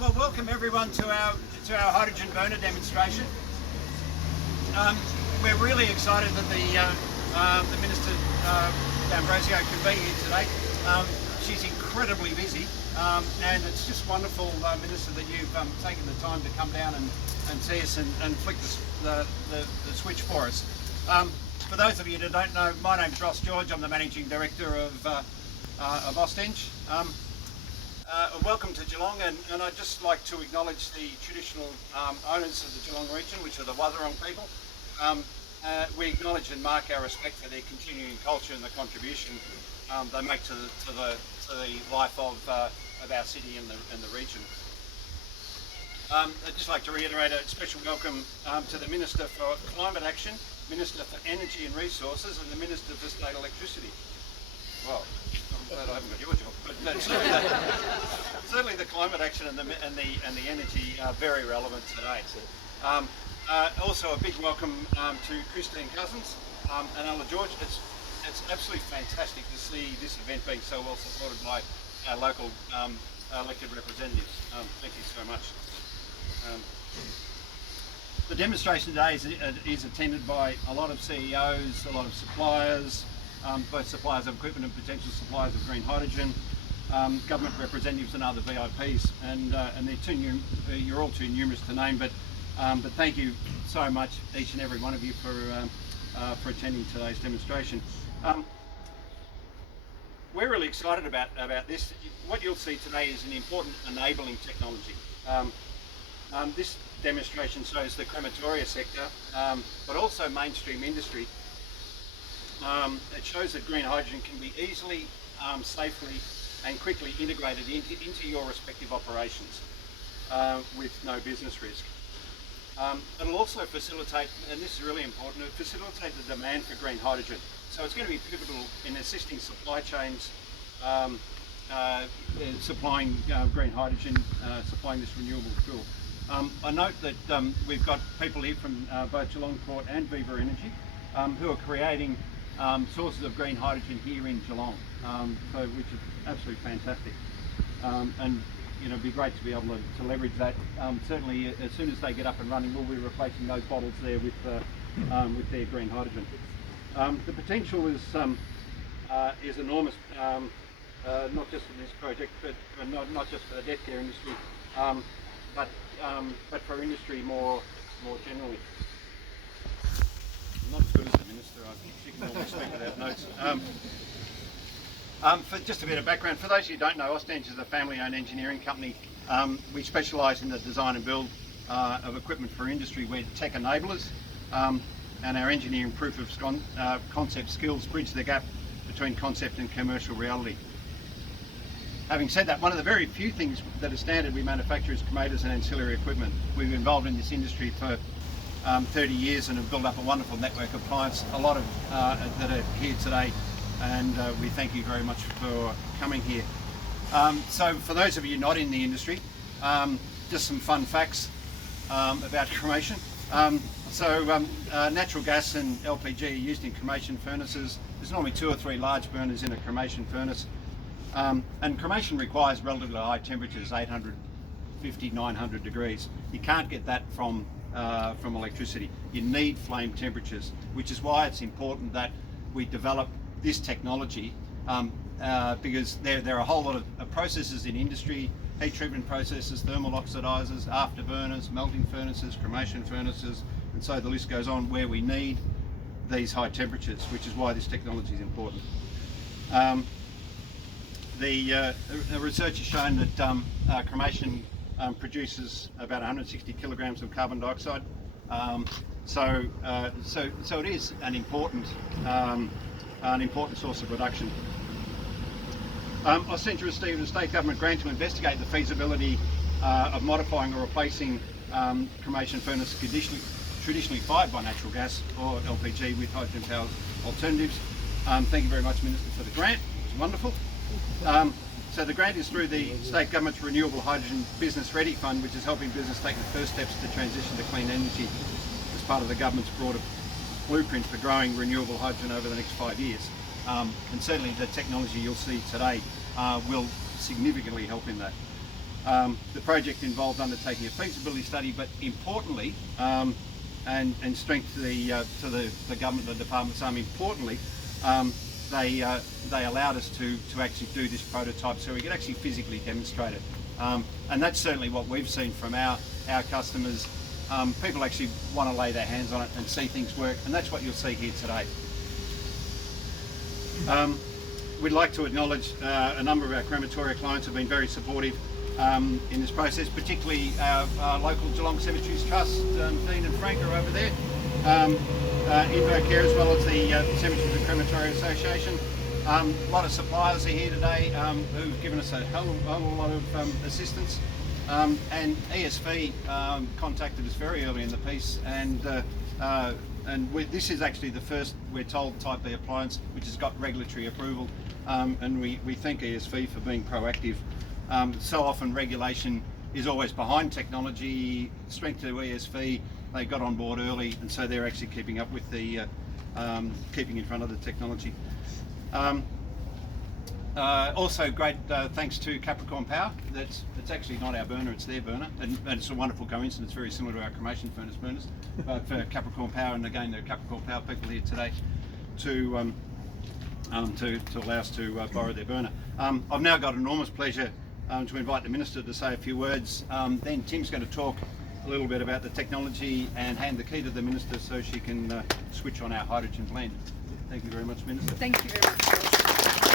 Well, welcome everyone to our hydrogen burner demonstration. We're really excited that the Minister D'Ambrosio can be here today. She's incredibly busy, and it's just wonderful, Minister, that you've taken the time to come down and see us and flick the switch for us. For those of you that don't know, my name's Ross George. I'm the Managing Director of Austeng. Welcome to Geelong, and I'd just like to acknowledge the traditional owners of the Geelong region, which are the Wathaurong people. We acknowledge and mark our respect for their continuing culture and the contribution they make to the life of our city and the region. I'd just like to reiterate a special welcome to the Minister for Climate Action, Minister for Energy and Resources, and the Minister for State Electricity. Well, I'm glad I haven't got your job, but certainly the climate action and the energy are very relevant today. Also a big welcome to Christine Cousins and Ella George. It's absolutely fantastic to see this event being so well supported by our local elected representatives. Thank you so much. The demonstration today is attended by a lot of CEOs, a lot of suppliers, both suppliers of equipment and potential suppliers of green hydrogen, government representatives and other VIPs, and you're all too numerous to name, but thank you so much, each and every one of you, for attending today's demonstration. We're really excited about this. What you'll see today is an important enabling technology. This demonstration shows the crematoria sector, but also mainstream industry. It shows that green hydrogen can be easily, safely and quickly integrated into your respective operations with no business risk. It'll also facilitate, and this is really important, facilitate the demand for green hydrogen. So it's going to be pivotal in assisting supply chains, supplying green hydrogen, supplying this renewable fuel. I note that we've got people here from both Geelong Port and Viva Energy who are creating sources of green hydrogen here in Geelong, which is absolutely fantastic. And it'd be great to be able to leverage that. Certainly, as soon as they get up and running, we'll be replacing those bottles there with their green hydrogen. The potential is enormous, not just for this project, but not just for the death care industry, but for industry more generally. I'm not as good as the Minister. I think she can always speak without notes. For just a bit of background, for those of you who don't know, Austeng is a family-owned engineering company. We specialise in the design and build of equipment for industry. We're tech enablers, and our engineering proof of concept skills bridge the gap between concept and commercial reality. Having said that, one of the very few things that is standard we manufacture is crematories and ancillary equipment. We've been involved in this industry for 30 years and have built up a wonderful network of clients, a lot of that are here today, and we thank you very much for coming here. So for those of you not in the industry, just some fun facts about cremation. Natural gas and LPG are used in cremation furnaces. There's normally 2 or 3 large burners in a cremation furnace. And cremation requires relatively high temperatures, 850, 900 degrees. You can't get that from electricity. You need flame temperatures, which is why it's important that we develop this technology, because there are a whole lot of processes in industry, heat treatment processes, thermal oxidizers, afterburners, melting furnaces, cremation furnaces, and so the list goes on, where we need these high temperatures, which is why this technology is important. The research has shown that cremation produces about 160 kilograms of carbon dioxide. So it is an important source of reduction. Austeng received a state government grant to investigate the feasibility of modifying or replacing cremation furnaces traditionally fired by natural gas or LPG with hydrogen powered alternatives. Thank you very much, Minister, for the grant. It's wonderful. So the grant is through the state government's Renewable Hydrogen Business Ready Fund, which is helping business take the first steps to transition to clean energy as part of the government's broader blueprint for growing renewable hydrogen over the next 5 years. And certainly the technology you'll see today will significantly help in that. The project involved undertaking a feasibility study, but importantly, and strength to the government, the department, so importantly, they allowed us to actually do this prototype so we could actually physically demonstrate it. And that's certainly what we've seen from our customers. People actually want to lay their hands on it and see things work, and that's what you'll see here today. We'd like to acknowledge a number of our crematoria clients have been very supportive in this process, particularly our local Geelong Cemeteries Trust, Dean and Frank are over there, InvoCare, as well as the Cemeteries and Crematoria Association. A lot of suppliers are here today who've given us a hell of a lot of assistance. And ESV contacted us very early in the piece, and this is actually the first, we're told, Type B appliance which has got regulatory approval, and we thank ESV for being proactive. So often regulation is always behind technology. Strength to ESV, they got on board early, and so they're actually keeping up with the keeping in front of the technology. Also great thanks to Capricorn Power. It's actually not our burner, it's their burner, and it's a wonderful coincidence, very similar to our cremation furnace burners, but for Capricorn Power, and again the Capricorn Power people here today to allow us to borrow their burner. I've now got enormous pleasure to invite the Minister to say a few words. Then Tim's going to talk a little bit about the technology and hand the key to the Minister so she can switch on our hydrogen blend. Thank you very much, Minister. Thank you very much.